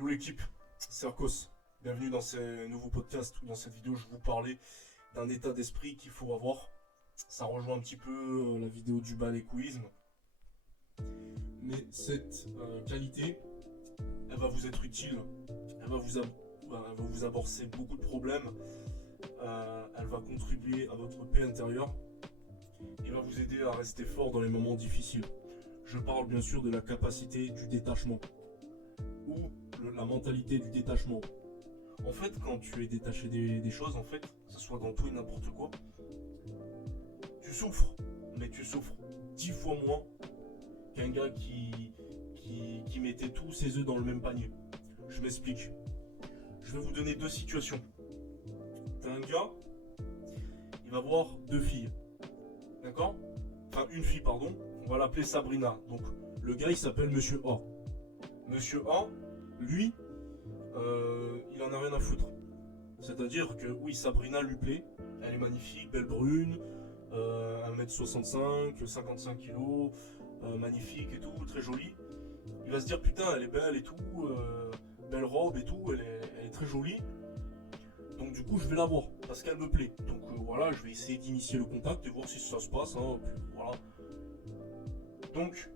Yo l'équipe, c'est Arcos. Bienvenue dans ce nouveau podcast où dans cette vidéo je vais vous parler d'un état d'esprit qu'il faut avoir. Ça rejoint un petit peu la vidéo du baléquisme. Mais cette qualité, elle va vous être utile. Elle va vous amorcer beaucoup de problèmes. Elle va contribuer à votre paix intérieure et va vous aider à rester fort dans les moments difficiles. Je parle bien sûr de la capacité du détachement ou la mentalité du détachement. En fait, quand tu es détaché des choses, en fait, que ce soit dans tout et n'importe quoi, tu souffres, mais tu souffres 10 fois moins qu'un gars qui mettait tous ses œufs dans le même panier. Je m'explique. Je vais vous donner deux situations. T'as un gars, il va avoir deux filles. D'accord? Enfin, une fille, pardon. On va l'appeler Sabrina. Donc, le gars, il s'appelle Monsieur A. Monsieur A, lui, il en a rien à foutre. C'est-à-dire que oui, Sabrina lui plaît, elle est magnifique, belle brune, 1m65, 55 kg, magnifique et tout, très jolie. Il va se dire putain, elle est belle et tout, belle robe et tout, elle est très jolie. Donc du coup, je vais la voir parce qu'elle me plaît. Donc voilà, je vais essayer d'initier le contact et voir si ça se passe. Puis, voilà. Donc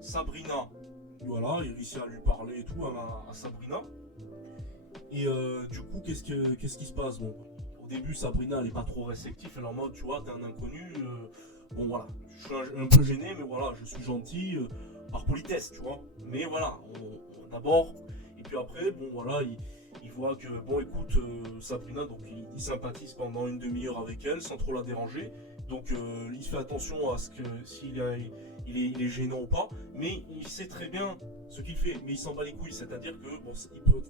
Sabrina, voilà, il réussit à lui parler et tout à Sabrina. Et du coup, qu'est-ce qui se passe? Bon, au début, Sabrina, elle est pas trop réceptive. Elle est en mode, tu vois, t'es un inconnu. Bon, voilà, je suis un peu gêné, mais voilà, je suis gentil par politesse, tu vois. Mais voilà, d'abord, et puis après, bon, voilà, il voit que, bon, écoute, Sabrina, donc il sympathise pendant une demi-heure avec elle sans trop la déranger. Donc, il fait attention à ce que il est gênant ou pas, mais il sait très bien ce qu'il fait, mais il s'en bat les couilles, c'est-à-dire que bon,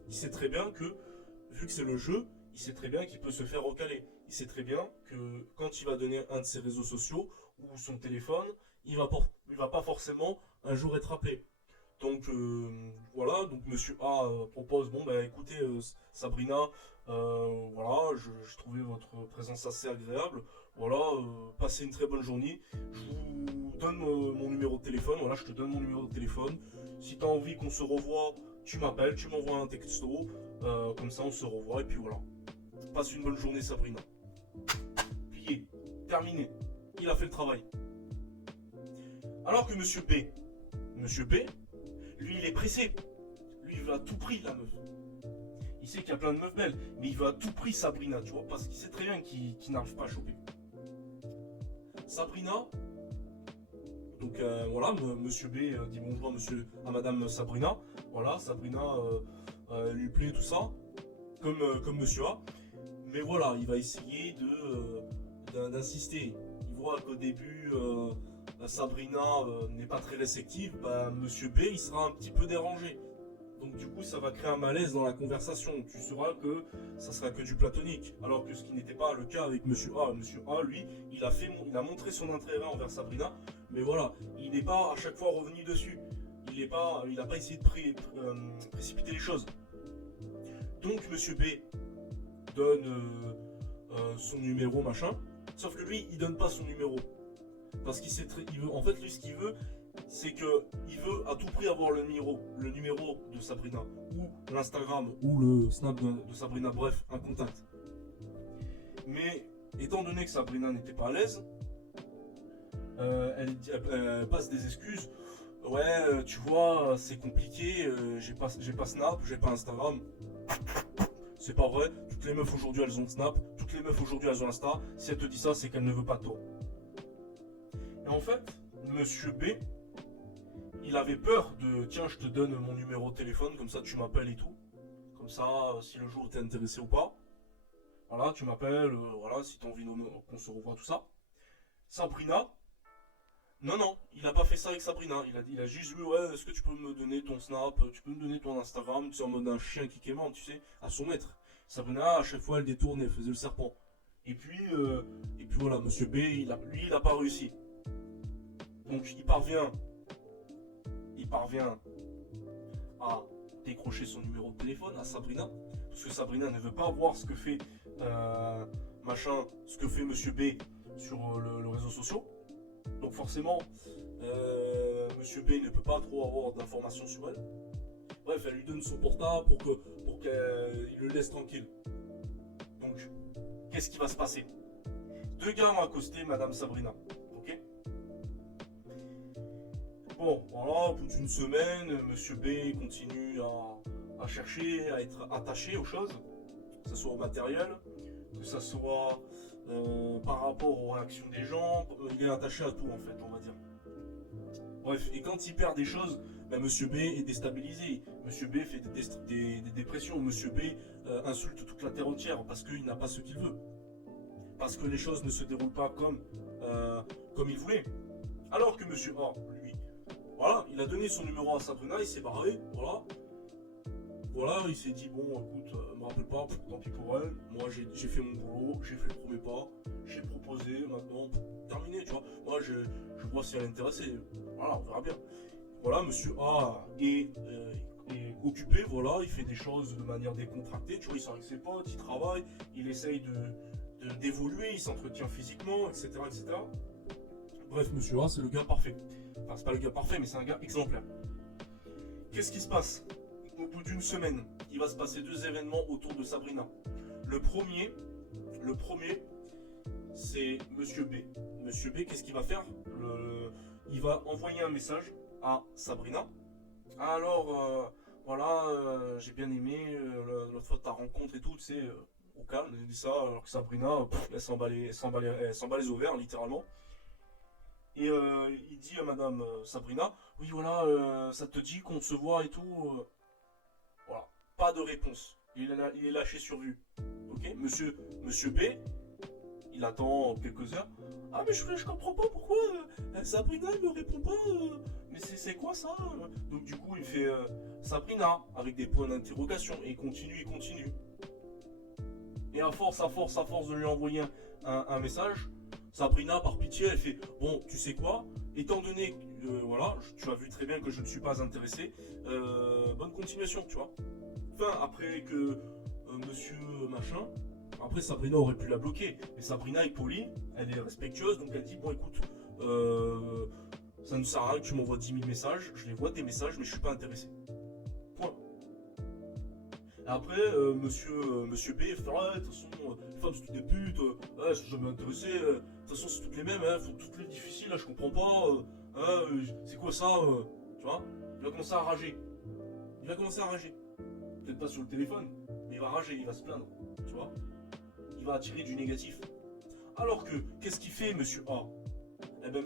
il sait très bien que, vu que c'est le jeu, il sait très bien qu'il peut se faire recaler. Il sait très bien que quand il va donner un de ses réseaux sociaux ou son téléphone, il va pas forcément un jour être appelé. Donc voilà, donc Monsieur A propose, bon ben écoutez Sabrina, voilà, je trouvais votre présence assez agréable, voilà, passez une très bonne journée, je vous donne mon numéro de téléphone, voilà, je te donne mon numéro de téléphone, si tu as envie qu'on se revoie, tu m'appelles, tu m'envoies un texto, comme ça on se revoit, et puis voilà. Passe une bonne journée Sabrina. Plié, terminé, il a fait le travail. Alors que Monsieur B, lui, il est pressé. Lui, il veut à tout prix la meuf. Il sait qu'il y a plein de meufs belles, mais il veut à tout prix Sabrina, tu vois, parce qu'il sait très bien qu'il n'arrive pas à choper. Sabrina, donc voilà, Monsieur B dit bonjour à Madame Sabrina. Voilà, Sabrina lui plaît tout ça, comme Monsieur A. Mais voilà, il va essayer d'insister. Il voit qu'au début, Sabrina n'est pas très réceptive. Bah, Monsieur B, il sera un petit peu dérangé. Donc du coup, ça va créer un malaise dans la conversation. Tu sauras que ça sera que du platonique. Alors que ce qui n'était pas le cas avec Monsieur A. Monsieur A, lui, il a montré son intérêt envers Sabrina. Mais voilà, il n'est pas à chaque fois revenu dessus. Il n'a pas essayé de précipiter les choses. Donc Monsieur B donne son numéro, machin. Sauf que lui, il donne pas son numéro. Parce qu'il sait il veut, en fait, lui, ce qu'il veut, c'est que il veut à tout prix avoir le numéro de Sabrina, ou l'Instagram, ou le Snap de Sabrina, bref, un contact. Mais étant donné que Sabrina n'était pas à l'aise, elle passe des excuses. Ouais, tu vois, c'est compliqué, j'ai pas Snap, j'ai pas Instagram. C'est pas vrai, toutes les meufs aujourd'hui elles ont Snap, toutes les meufs aujourd'hui elles ont Insta. Si elle te dit ça, c'est qu'elle ne veut pas de toi. Et en fait, Monsieur B, il avait peur de tiens, je te donne mon numéro de téléphone, comme ça tu m'appelles et tout. Comme ça, si le jour t'es intéressé ou pas, voilà, tu m'appelles, voilà, si t'as envie qu'on se revoie, tout ça. Sabrina, non, il a pas fait ça avec Sabrina. Il a juste dit ouais, est-ce que tu peux me donner ton Snap, tu peux me donner ton Instagram, tu sais, en mode un chien qui quémande, tu sais, à son maître. Sabrina, à chaque fois, elle détournait, elle faisait le serpent. Et puis voilà, Monsieur B, il a pas réussi. Donc il parvient à décrocher son numéro de téléphone à Sabrina, parce que Sabrina ne veut pas voir ce que fait ce que fait Monsieur B sur le réseau social. Donc forcément, Monsieur B ne peut pas trop avoir d'informations sur elle. Bref, elle lui donne son portable pour qu'il le laisse tranquille. Donc, qu'est-ce qui va se passer? Deux gars ont accosté Madame Sabrina. Ok. Bon, voilà, au bout d'une semaine, Monsieur B continue à chercher, à être attaché aux choses, que ce soit au matériel, que ce soit par rapport aux réactions des gens, il est attaché à tout en fait, on va dire. Bref, et quand il perd des choses, ben, Monsieur B est déstabilisé. Monsieur B fait des dépressions. Monsieur B insulte toute la terre entière parce qu'il n'a pas ce qu'il veut. Parce que les choses ne se déroulent pas comme il voulait. Alors que Monsieur A, lui, voilà, il a donné son numéro à Sabrina, il s'est barré, voilà. Voilà, il s'est dit, bon, écoute, me rappelle pas, tant pis pour elle. Moi, j'ai fait mon boulot, j'ai fait le premier pas, j'ai proposé, maintenant, terminé, tu vois. Moi, je vois si elle est intéressée. Voilà, on verra bien. Voilà, Monsieur A est occupé, voilà, il fait des choses de manière décontractée, tu vois, il sort avec ses potes, il travaille, il essaye d'évoluer, il s'entretient physiquement, etc., etc. Bref, Monsieur A, c'est le gars parfait. Enfin, c'est pas le gars parfait, mais c'est un gars exemplaire. Qu'est-ce qui se passe? Au bout d'une semaine, il va se passer deux événements autour de Sabrina. Le premier, c'est Monsieur B. Monsieur B, qu'est-ce qu'il va faire? Il va envoyer un message à Sabrina. Alors, voilà, j'ai bien aimé l'autre fois de ta rencontre et tout, tu sais, au calme, il dit ça, alors que Sabrina, elle s'emballe les ovaires, littéralement. Et il dit à Madame Sabrina, oui, voilà, ça te dit qu'on se voit et tout. Voilà, pas de réponse. Il est lâché sur vue. Ok, Monsieur B, il attend quelques heures. Ah mais je comprends pas pourquoi Sabrina ne me répond pas. Mais c'est quoi ça? Donc du coup il fait Sabrina avec des points d'interrogation et il continue. Et à force de lui envoyer un message, Sabrina par pitié elle fait bon tu sais quoi, étant donné que voilà tu as vu très bien que je ne suis pas intéressé, bonne continuation tu vois. Enfin après que Monsieur machin. Après, Sabrina aurait pu la bloquer, mais Sabrina est polie, elle est respectueuse, donc elle dit bon écoute, ça ne sert à rien que tu m'envoies 10 000 messages, je les vois tes messages, mais je suis pas intéressé. Point. Après, monsieur B fait de toute façon, les femmes c'est toutes des putes, je suis jamais intéressé, de toute façon c'est toutes les mêmes, faut toutes les difficiles, là je comprends pas, c'est quoi ça, tu vois. Il va commencer à rager. Peut-être pas sur le téléphone, mais il va rager, il va se plaindre, tu vois. Il va attirer du négatif. Alors que, qu'est-ce qu'il fait, Monsieur A? Eh ben,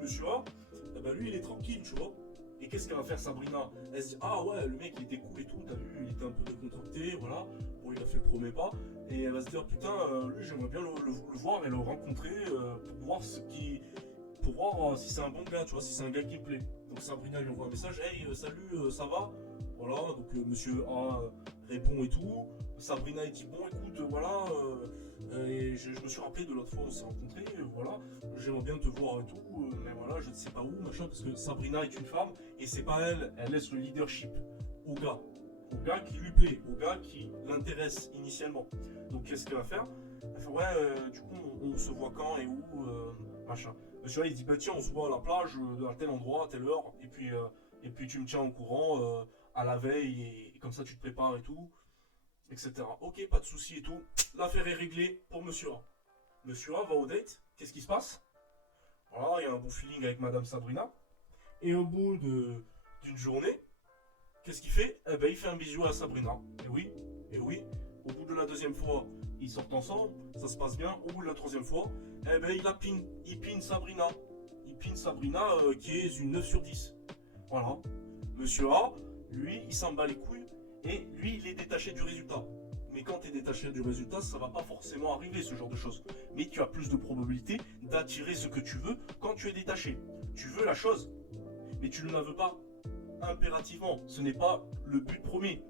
Monsieur A, eh ben, lui, il est tranquille, tu vois. Et qu'est-ce qu'elle va faire, Sabrina? Elle se dit, ah ouais, le mec, il était cool et tout, t'as vu, il était un peu décontracté, voilà. Bon, il a fait le premier pas. Et elle va se dire, putain, lui, j'aimerais bien le voir et le rencontrer pour voir si c'est un bon gars, tu vois, si c'est un gars qui me plaît. Donc Sabrina lui envoie un message, hey, salut, ça va? Voilà, donc Monsieur A répond et tout. Sabrina il dit bon écoute voilà et je me suis rappelé de l'autre fois où on s'est rencontrés, voilà, j'aimerais bien te voir et tout, mais voilà je ne sais pas où machin parce que Sabrina est une femme et c'est pas elle laisse le leadership au gars qui lui plaît, au gars qui l'intéresse initialement. Donc qu'est-ce qu'elle va faire? Elle fait ouais du coup on se voit quand et où machin. Monsieur A il dit bah tiens on se voit à la plage à tel endroit à telle heure et puis tu me tiens au courant à la veille et comme ça tu te prépares et tout. Etc. Ok, pas de souci et tout. L'affaire est réglée pour Monsieur A. Monsieur A va au date. Qu'est-ce qui se passe? Voilà, il y a un bon feeling avec Madame Sabrina. Et au bout d'une journée, qu'est-ce qu'il fait? Eh ben, il fait un bisou à Sabrina. Et oui. Au bout de la deuxième fois, ils sortent ensemble. Ça se passe bien. Au bout de la troisième fois, eh ben, il pine Sabrina. Il pine Sabrina qui est une 9 sur 10. Voilà. Monsieur A, lui, il s'en bat les couilles. Et lui, il est détaché du résultat. Mais quand tu es détaché du résultat, ça va pas forcément arriver, ce genre de choses. Mais tu as plus de probabilité d'attirer ce que tu veux quand tu es détaché. Tu veux la chose, mais tu ne la veux pas impérativement. Ce n'est pas le but premier.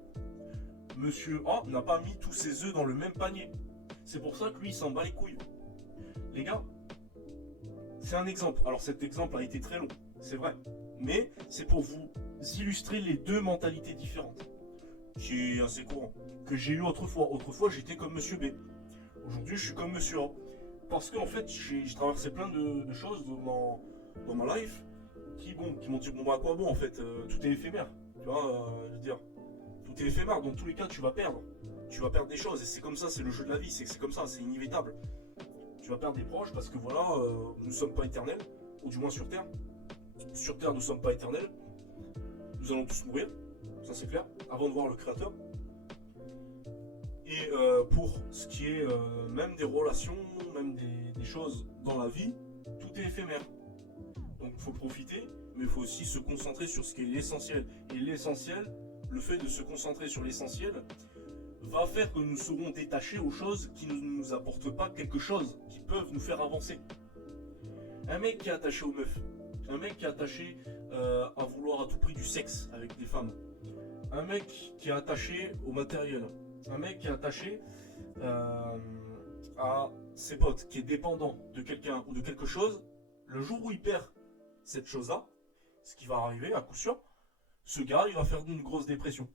Monsieur A n'a pas mis tous ses œufs dans le même panier. C'est pour ça que lui, il s'en bat les couilles. Les gars, c'est un exemple. Alors cet exemple a été très long, c'est vrai. Mais c'est pour vous illustrer les deux mentalités différentes. Qui est assez courant, que j'ai eu autrefois. Autrefois, j'étais comme Monsieur B. Aujourd'hui, je suis comme Monsieur A. Parce qu'en fait, j'ai traversé plein de choses dans ma life qui m'ont dit, bon, bah, à quoi bon, en fait, tout est éphémère. Tu vois, je veux dire, tout est éphémère. Dans tous les cas, tu vas perdre. Tu vas perdre des choses. Et c'est comme ça, c'est le jeu de la vie. C'est comme ça, c'est inévitable. Tu vas perdre des proches parce que voilà, nous ne sommes pas éternels. Ou du moins sur Terre. Sur Terre, nous ne sommes pas éternels. Nous allons tous mourir. Ça, c'est clair. Avant de voir le Créateur. Et pour ce qui est même des relations, même des choses dans la vie, tout est éphémère. Donc il faut profiter, mais il faut aussi se concentrer sur ce qui est l'essentiel. Et l'essentiel, le fait de se concentrer sur l'essentiel, va faire que nous serons détachés aux choses qui ne nous apportent pas quelque chose, qui peuvent nous faire avancer. Un mec qui est attaché aux meufs, un mec qui est attaché à vouloir à tout prix du sexe avec des femmes, un mec qui est attaché au matériel, un mec qui est attaché à ses potes, qui est dépendant de quelqu'un ou de quelque chose, le jour où il perd cette chose-là, ce qui va arriver à coup sûr, ce gars, il va faire une grosse dépression.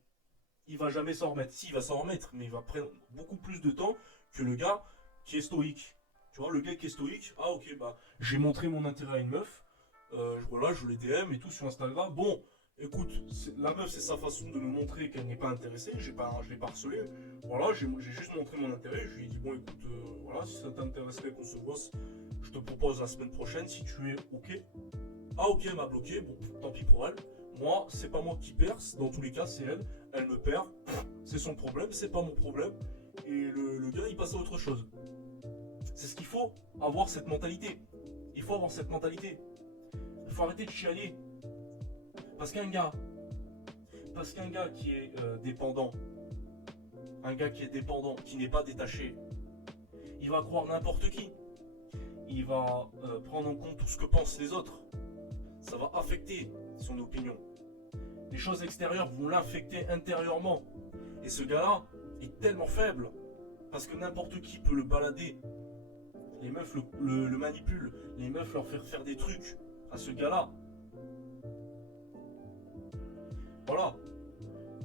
Il va jamais s'en remettre. Si, il va s'en remettre, mais il va prendre beaucoup plus de temps que le gars qui est stoïque. Tu vois, le gars qui est stoïque, ah ok, bah, j'ai montré mon intérêt à une meuf, voilà, je les DM et tout sur Instagram. Bon, écoute, la meuf, c'est sa façon de me montrer qu'elle n'est pas intéressée, je l'ai pas harcelé. Voilà, j'ai juste montré mon intérêt, je lui ai dit, bon, écoute, voilà, si ça t'intéresserait qu'on se voit, je te propose la semaine prochaine, si tu es ok. Ah ok, elle m'a bloqué, bon, tant pis pour elle. Moi, c'est pas moi qui perce, dans tous les cas, c'est elle. Elle me perd, c'est son problème, c'est pas mon problème. Et le gars, il passe à autre chose. C'est ce qu'il faut, avoir cette mentalité. Il faut avoir cette mentalité. Il faut arrêter de chialer. Parce qu'un gars qui est dépendant, un gars qui est dépendant, qui n'est pas détaché, il va croire n'importe qui. Il va prendre en compte tout ce que pensent les autres. Ça va affecter son opinion. Les choses extérieures vont l'affecter intérieurement. Et ce gars-là est tellement faible. Parce que n'importe qui peut le balader. Les meufs le manipulent. Les meufs leur font faire des trucs à ce gars-là. Voilà.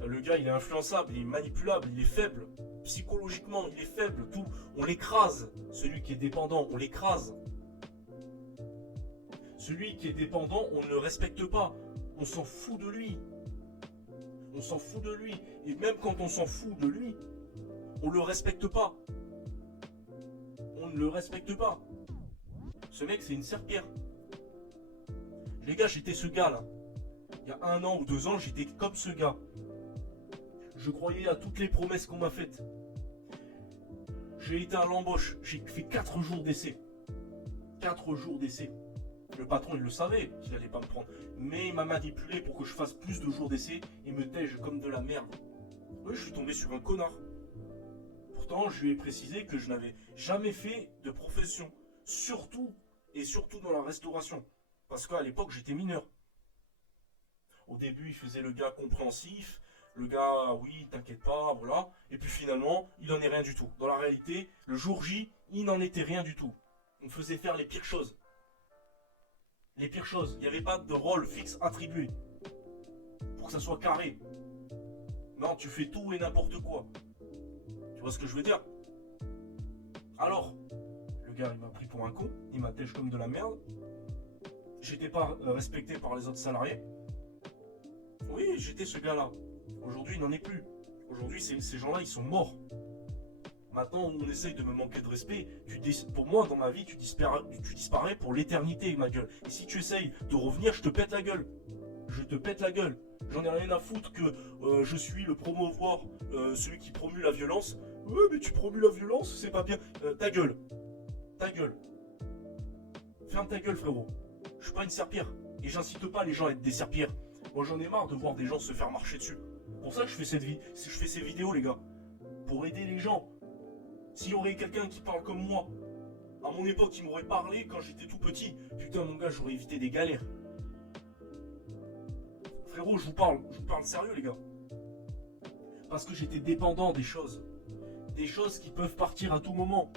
Le gars, il est influençable, il est manipulable, il est faible. Psychologiquement, il est faible. Tout, on l'écrase. Celui qui est dépendant, on l'écrase. Celui qui est dépendant, on ne le respecte pas. On s'en fout de lui. On s'en fout de lui. Et même quand on s'en fout de lui, on ne le respecte pas. On ne le respecte pas. Ce mec, c'est une serpillère. Les gars, j'étais ce gars-là. Il y a 1 an ou 2 ans, j'étais comme ce gars. Je croyais à toutes les promesses qu'on m'a faites. J'ai été à l'embauche. J'ai fait 4 jours d'essai. 4 jours d'essai. Le patron, il le savait qu'il n'allait pas me prendre. Mais il m'a manipulé pour que je fasse plus de jours d'essai et me tège comme de la merde. Oui, je suis tombé sur un connard. Pourtant, je lui ai précisé que je n'avais jamais fait de profession. Surtout dans la restauration. Parce qu'à l'époque, j'étais mineur. Au début, il faisait le gars compréhensif. Le gars, oui, t'inquiète pas, voilà. Et puis finalement, il n'en est rien du tout. Dans la réalité, le jour J, il n'en était rien du tout. On me faisait faire les pires choses. Les pires choses. Il n'y avait pas de rôle fixe attribué. Pour que ça soit carré. Non, tu fais tout et n'importe quoi. Tu vois ce que je veux dire? Alors, le gars, il m'a pris pour un con. Il m'a têche comme de la merde. J'étais pas respecté par les autres salariés. Oui, j'étais ce gars-là. Aujourd'hui, il n'en est plus. Aujourd'hui, ces gens-là, ils sont morts. Maintenant, on essaye de me manquer de respect. Pour moi, dans ma vie, tu disparais pour l'éternité, ma gueule. Et si tu essayes de revenir, je te pète la gueule. Je te pète la gueule. J'en ai rien à foutre que je suis le promouvoir, celui qui promue la violence. Ouais, mais tu promues la violence, c'est pas bien. Ta gueule. Ta gueule. Ferme ta gueule, frérot. Je suis pas une serpillère. Et j'incite pas les gens à être des serpillères. Moi, j'en ai marre de voir des gens se faire marcher dessus. Pour ça que je fais ces vidéos, les gars. Pour aider les gens. S'il y aurait quelqu'un qui parle comme moi, à mon époque, qui m'aurait parlé quand j'étais tout petit, putain, mon gars, j'aurais évité des galères. Frérot, je vous parle sérieux, les gars. Parce que j'étais dépendant des choses. Des choses qui peuvent partir à tout moment.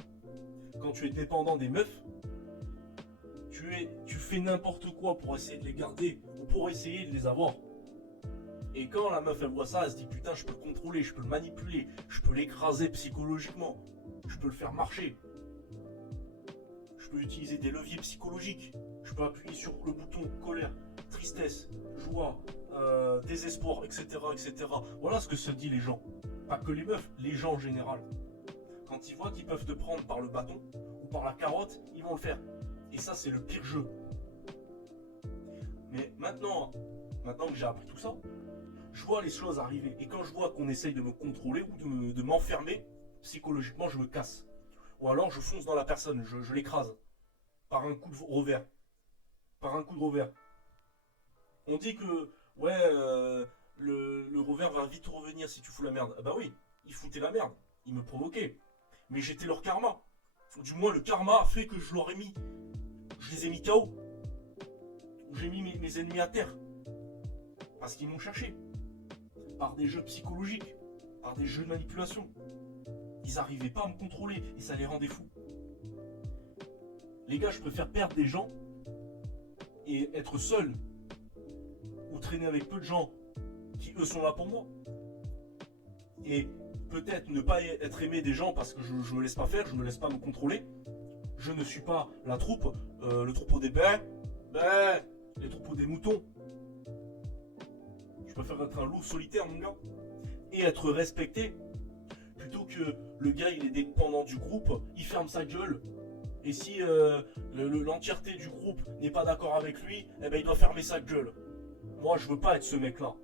Quand tu es dépendant des meufs, tu fais n'importe quoi pour essayer de les garder ou pour essayer de les avoir. Et quand la meuf elle voit ça, elle se dit putain, je peux le contrôler, je peux le manipuler, je peux l'écraser psychologiquement, je peux le faire marcher. Je peux utiliser des leviers psychologiques, je peux appuyer sur le bouton colère, tristesse, joie, désespoir, etc., etc. Voilà ce que se disent les gens. Pas que les meufs, les gens en général. Quand ils voient qu'ils peuvent te prendre par le bâton ou par la carotte, ils vont le faire. Et ça, c'est le pire jeu. Mais maintenant que j'ai appris tout ça, je vois les choses arriver. Et quand je vois qu'on essaye de me contrôler ou de m'enfermer, psychologiquement, je me casse. Ou alors, je fonce dans la personne, je l'écrase. Par un coup de revers. Par un coup de revers. On dit que, ouais, le revers va vite revenir si tu fous la merde. Ah bah oui, ils foutaient la merde. Ils me provoquaient. Mais j'étais leur karma. Ou du moins, le karma a fait que je leur ai mis. Je les ai mis KO. Ou j'ai mis mes ennemis à terre. Parce qu'ils m'ont cherché. Par des jeux psychologiques. Par des jeux de manipulation. Ils n'arrivaient pas à me contrôler. Et ça les rendait fous. Les gars, je préfère perdre des gens et être seul ou traîner avec peu de gens qui eux sont là pour moi et peut-être ne pas être aimé des gens parce que je me laisse pas faire, je me laisse pas me contrôler, je ne suis pas la troupe, le troupeau des bêtes, les troupeaux des moutons. Je préfère être un loup solitaire, mon gars, et être respecté plutôt que le gars il est dépendant du groupe, il ferme sa gueule. Et si l'entièreté du groupe n'est pas d'accord avec lui, eh ben il doit fermer sa gueule. Moi, je veux pas être ce mec-là.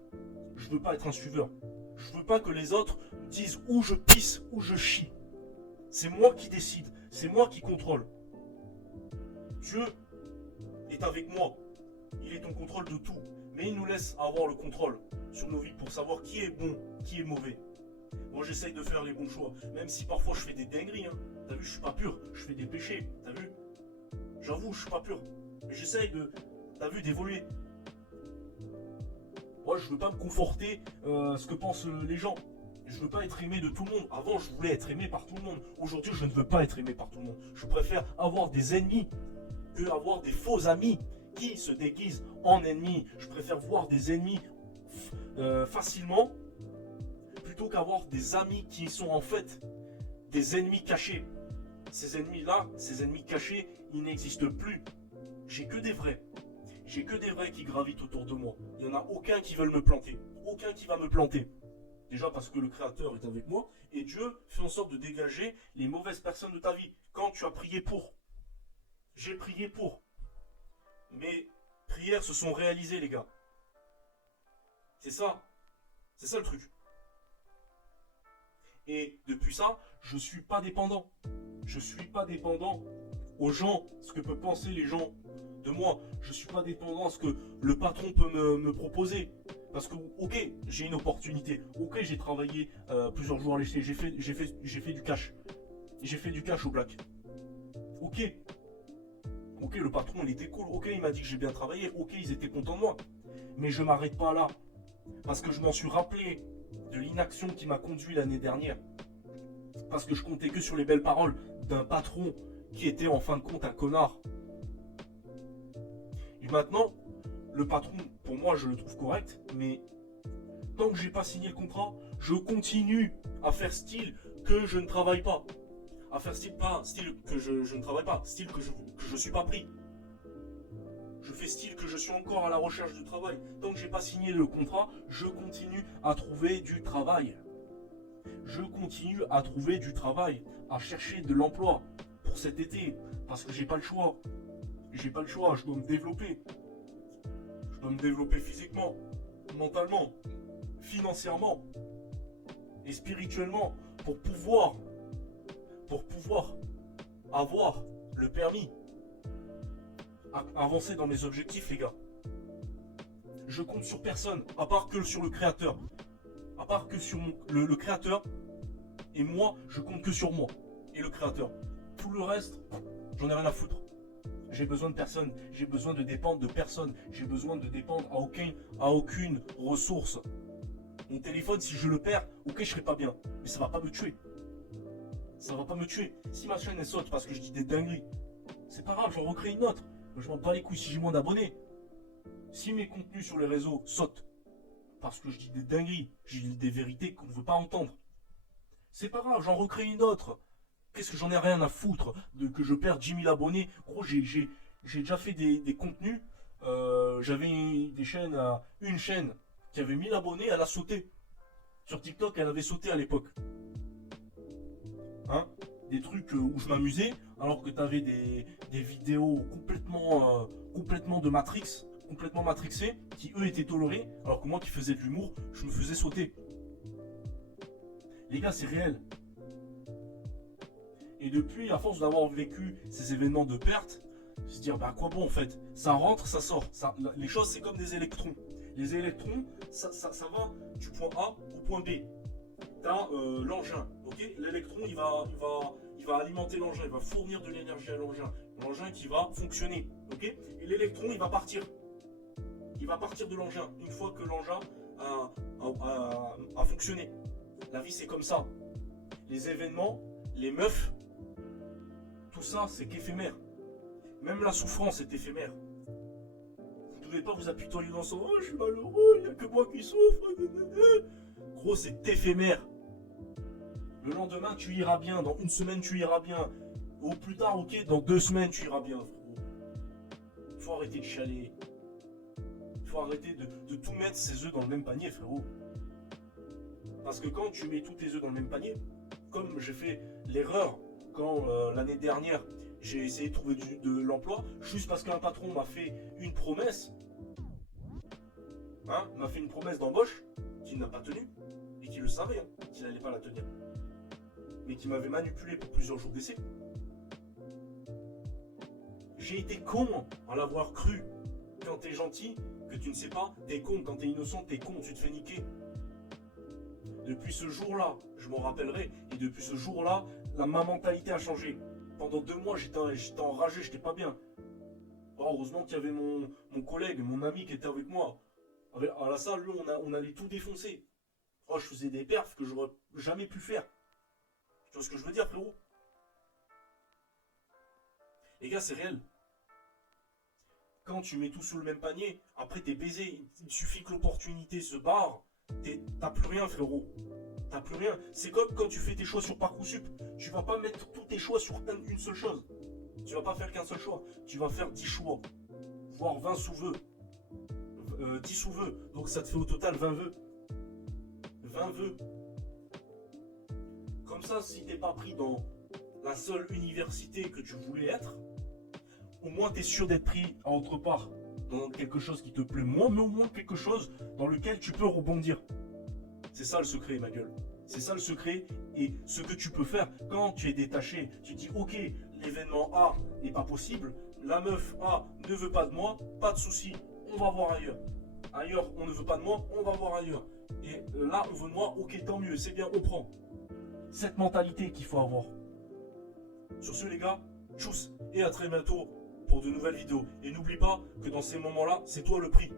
Je veux pas être un suiveur. Je veux pas que les autres disent où je pisse, où je chie. C'est moi qui décide. C'est moi qui contrôle. Dieu est avec moi. Il est en contrôle de tout. Mais il nous laisse avoir le contrôle sur nos vies pour savoir qui est bon, qui est mauvais. Moi, j'essaye de faire les bons choix. Même si parfois je fais des dingueries. Hein. T'as vu, je suis pas pur. Je fais des péchés. T'as vu? J'avoue, je suis pas pur. Mais j'essaye t'as vu, d'évoluer. Moi, je veux pas me conforter ce que pensent les gens. Je veux pas être aimé de tout le monde. Avant, je voulais être aimé par tout le monde. Aujourd'hui, je ne veux pas être aimé par tout le monde. Je préfère avoir des ennemis que avoir des faux amis qui se déguisent en ennemis. Je préfère voir des ennemis facilement plutôt qu'avoir des amis qui sont en fait des ennemis cachés. Ces ennemis-là, ces ennemis cachés, ils n'existent plus. J'ai que des vrais. J'ai que des vrais qui gravitent autour de moi. Il n'y en a aucun qui veut me planter. Aucun qui va me planter. Déjà parce que le Créateur est avec moi. Et Dieu fait en sorte de dégager les mauvaises personnes de ta vie. Quand tu as prié pour. J'ai prié pour. Mes prières se sont réalisées, les gars. C'est ça. C'est ça le truc. Et depuis ça, je ne suis pas dépendant. Je ne suis pas dépendant aux gens, ce que peuvent penser les gens de moi. Je ne suis pas dépendant à ce que le patron peut me proposer. Parce que, ok, j'ai une opportunité. Ok, j'ai travaillé plusieurs jours à l'échelle. J'ai fait du cash. J'ai fait du cash au black. Ok. Ok, le patron, il était cool. Ok, il m'a dit que j'ai bien travaillé. Ok, ils étaient contents de moi. Mais je ne m'arrête pas là. Parce que je m'en suis rappelé de l'inaction qui m'a conduit l'année dernière. Parce que je comptais que sur les belles paroles d'un patron qui était en fin de compte un connard. Et maintenant, le patron, pour moi, je le trouve correct, mais tant que j'ai pas signé le contrat, je continue à faire style que je ne travaille pas. À faire style, pas style que je ne travaille pas, style que je suis pas pris. Je fais style que je suis encore à la recherche du travail. Tant que j'ai pas signé le contrat, je continue à trouver du travail. Je continue à trouver du travail, à chercher de l'emploi pour cet été, parce que j'ai pas le choix. J'ai pas le choix, je dois me développer. Je dois me développer physiquement, mentalement, financièrement et spirituellement pour pouvoir avoir le permis à avancer dans mes objectifs, les gars. Je compte sur personne, à part que sur le créateur. À part que sur le créateur. Et moi, je compte que sur moi et le créateur. Tout le reste, j'en ai rien à foutre. J'ai besoin de personne. J'ai besoin de dépendre de personne. J'ai besoin de dépendre à aucune ressource. Mon téléphone, si je le perds, ok, je serai pas bien. Mais ça va pas me tuer. Ça va pas me tuer. Si ma chaîne elle saute parce que je dis des dingueries, c'est pas grave, j'en recrée une autre. Je m'en bats les couilles si j'ai moins d'abonnés. Si mes contenus sur les réseaux sautent parce que je dis des dingueries, je dis des vérités qu'on ne veut pas entendre, c'est pas grave, j'en recrée une autre. Qu'est-ce que j'en ai rien à foutre de que je perds 10 000 abonnés. Gros, j'ai déjà fait des contenus J'avais des chaînes, une chaîne qui avait 1000 abonnés, elle a sauté. Sur TikTok, elle avait sauté à l'époque. Hein, des trucs où je m'amusais, alors que tu avais des vidéos complètement de Matrix, complètement matrixées, qui eux étaient tolérés, alors que moi qui faisais de l'humour, je me faisais sauter. Les gars, c'est réel. Et depuis, à force d'avoir vécu ces événements de perte, se dire, bah à quoi bon en fait? Ça rentre, ça sort. Les choses, c'est comme des électrons. Les électrons, ça va du point A au point B. T'as l'engin, ok? L'électron, il va alimenter l'engin, il va fournir de l'énergie à l'engin. L'engin qui va fonctionner, ok? Et l'électron, il va partir. Il va partir de l'engin une fois que l'engin a fonctionné. La vie, c'est comme ça. Les événements, les meufs, tout ça, c'est qu'éphémère. Même la souffrance est éphémère. Vous ne devez pas vous apitoyer dans son oh, je suis malheureux, il n'y a que moi qui souffre. Gros, c'est éphémère. Le lendemain, tu iras bien. Dans une semaine, tu iras bien. Ou plus tard, ok, dans 2 semaines, tu iras bien, frérot. Il faut arrêter de chialer. Il faut arrêter de tout mettre ses œufs dans le même panier, frérot. Parce que quand tu mets tous tes œufs dans le même panier, comme j'ai fait l'erreur quand l'année dernière, j'ai essayé de trouver de l'emploi, juste parce qu'un patron m'a fait une promesse, hein, m'a fait une promesse d'embauche qu'il n'a pas tenue, et qu'il le savait, hein, qu'il n'allait pas la tenir, mais qui m'avait manipulé pour plusieurs jours d'essai. J'ai été con à l'avoir cru. Quand t'es gentil, que tu ne sais pas, t'es con. Quand t'es innocent, t'es con, tu te fais niquer. Depuis ce jour-là, je m'en rappellerai, et depuis ce jour-là, ma mentalité a changé. Pendant 2 mois, j'étais enragé, j'étais pas bien. Oh, heureusement qu'il y avait mon collègue, mon ami qui était avec moi. À la salle, lui, on allait tout défoncer. Oh, je faisais des perfs que j'aurais jamais pu faire. Tu vois ce que je veux dire, frérot? Les gars, c'est réel. Quand tu mets tout sous le même panier, après t'es baisé. Il suffit que l'opportunité se barre. T'as plus rien, frérot. T'as plus rien. C'est comme quand tu fais tes choix sur Parcoursup. Tu vas pas mettre tous tes choix sur une seule chose. Tu vas pas faire qu'un seul choix. Tu vas faire 10 choix. Voire 20 sous-vœux. 10 sous-vœux. Donc ça te fait au total 20 vœux. 20 vœux. Comme ça, si t'es pas pris dans la seule université que tu voulais être, au moins tu es sûr d'être pris à autre part, dans quelque chose qui te plaît moins, mais au moins quelque chose dans lequel tu peux rebondir. C'est ça le secret, ma gueule. C'est ça le secret, et ce que tu peux faire quand tu es détaché. Tu dis, ok, l'événement A n'est pas possible, la meuf A ne veut pas de moi, pas de souci, on va voir ailleurs. Ailleurs, on ne veut pas de moi, on va voir ailleurs. Et là, on veut de moi, ok, tant mieux, c'est bien, on prend. Cette mentalité qu'il faut avoir. Sur ce, les gars, tchuss, et à très bientôt pour de nouvelles vidéos. Et n'oublie pas que dans ces moments-là, c'est toi le prix.